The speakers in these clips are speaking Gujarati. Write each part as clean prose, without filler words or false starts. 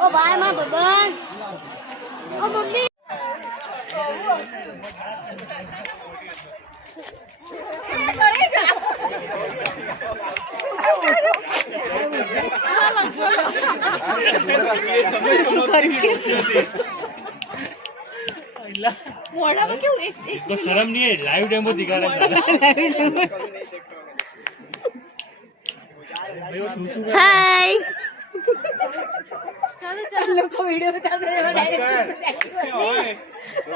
ओ भाई मां बबन ओ मम्मी तो शर्म नहीं है लाइव डेमो दिखा रहा है हाय चलो चलो लोग को वीडियो बता दे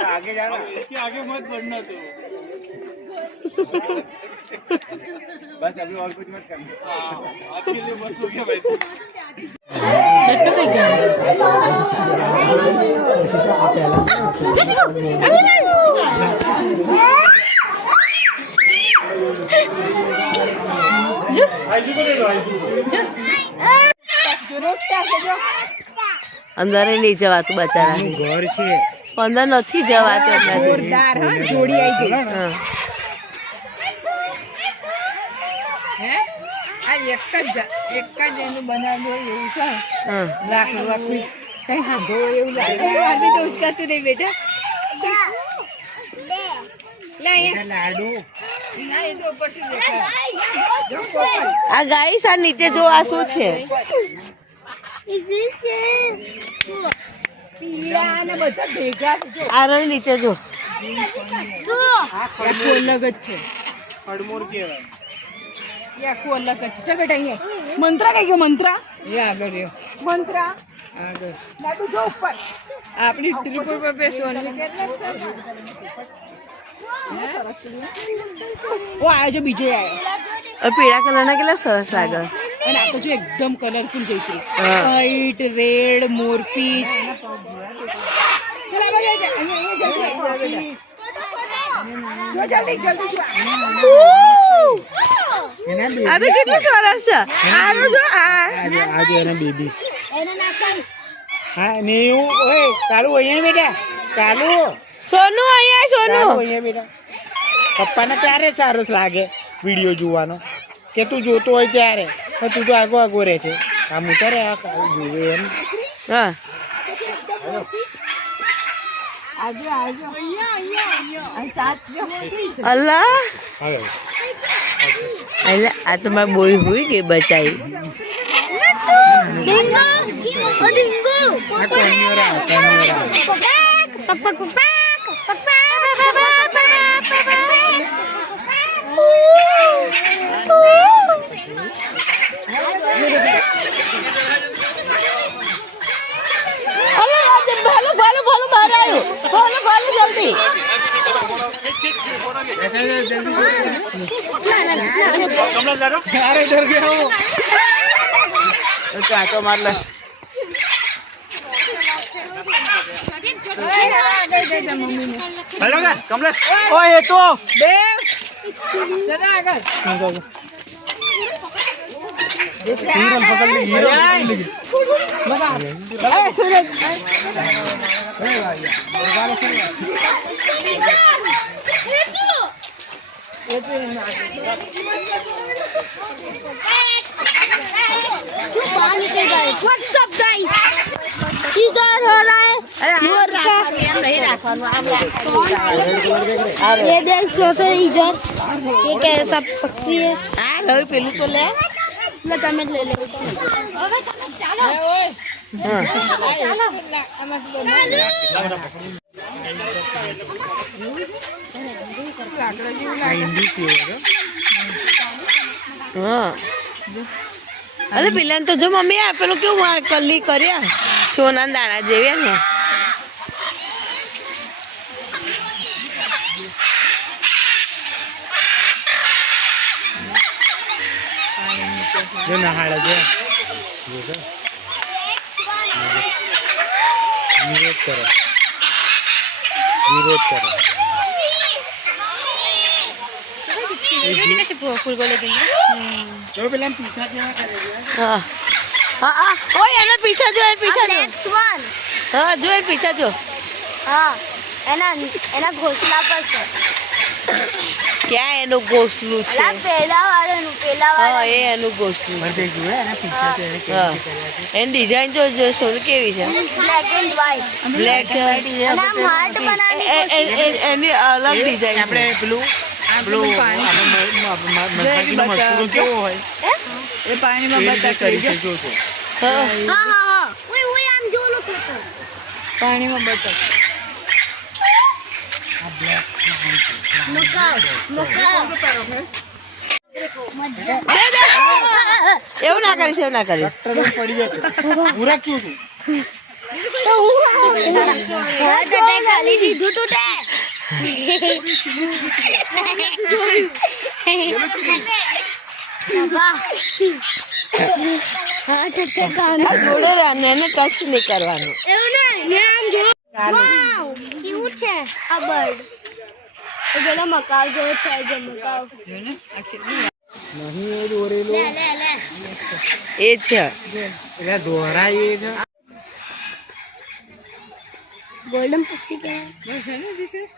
आगे जाना इसके आगे मत बढ़ना तो बस अभी और कुछ मत करना आज के लिए बस हो गया भाई અંદર નહીં જવાતું બચારા ઘર છે અંદર નથી જવાતું જોરદાર હા જોડી આવી ગઈ હે આ એક જ એનું બનાવ્યું હોય એવું છે લાકડું વાકડું કઈ હાંધો એવું લાગે આદમી તો ઉચકાતું નહીં બેટા લાડુ ના એ તો ઉપરથી દેખાય આ ગાઈસ આ નીચે જો આ શું છે પીળા બધા ભેગા છે આ રન નીચે જો આખું અલગ જ છે ખડમોર કહેવાય એ આખું અલગ જ છે બેટા અહીંયા મંત્રા કઈ ગયો મંત્રા એ આગળ રહ્યો મંત્રા આગળ લાડુ જો ઉપર આપણી ત્રિપુર પર બેસવાની ઓ આયો જો બીજો આવ્યો પીળા કલરના કેટલા સરસ લાગે અને આ તો જો એકદમ કલરફુલ જઈશે વ્હાઈટ રેડ મોરપીચ આ તો કેટલું સરસ છે આનો જો આજે એના બેબીસ હા ને એવું ઓય કાલુ અહીંયા બેટા કાલુ સોનું અહીંયા સોનું અહીંયા બેટા પપ્પાને ત્યારે સારું લાગે વિડીયો જોવાનો કે તું જોતો હોય ત્યારે તું તો આગો આગો રહે છે આમ ઉતારે આ જોવે એમ હા અલ્લાહ અલ્લાહ આ તો મારી બોય હુઈ ગઈ બચાઈ डिंगो ओ डिंगो पप्पा पप्पा જલ્દી કાંટો માર લે હેલો કમલેશ ઓય એ તો બે જરા આગળ હીરમ પકડ લે હીરમ એ સુરજ What's up guys? इधर हो रहा है मोर का ये देख सोते इधर ये कैसा पक्षी है આ રહ્યું પેલું તો લે लता में ले ले હા અરે પેલા તો જો મમ્મી આ પેલું કેવું આ કલી કર્યા સોના દાણા જેવી ને જો નહાળે છે વિરોધ કરો જો પેલા પીછા કેવા કરે છે હા હા હા ઓય એના પીછા જો नेक्स्ट वन હા જો એ પીછા જો हाँ एना एना घोसला पर से ક્યાં એનું ઘોસલું છે પેલા વાળાનું પેલા હા એ એનું ઘોસલું પણ તે જુએ એના પિક્ચર તો એને કેવી રીતે કર્યા છે. એની ડિઝાઇન જો સોનુ કેવી છે બ્લેક એન્ડ વ્હાઈટ બ્લેક છે નામ હાર્ટ બનાવી એની અલગ ડિઝાઇન આપણે પેલું પેલું મરઘાકીનો મસ્કુરો કેવો હોય એ પાણીમાં એ રીતે બતક કરી લઈ છે જાઓ. જો તો. હા હા ઓય આમ જોલું છે તો પાણીમાં બતક મકાવ એવું ના કરીશ એવું ના કરીશ ટ્રેક્ટર પડી જશે હું રાખું છું હાર્ટ અટેક ખાલી દીધું તું તે બાબા હાર્ટ અટેક આ જોડે રહેવાનું એને ટચ નહીં કરવાનું એવું નહીં આમ જો વાવ ક્યુટ છે આ બર્ડ એ પેલો મકાવ જેવો છે જે મકાવ જો ને આ કેટલું નહીં એ દોરેલો લે લે લે એ જ છે એટલે દોરાય એ છે ગોલ્ડન પક્ષી કહેવાય બસ છે ને દીકરી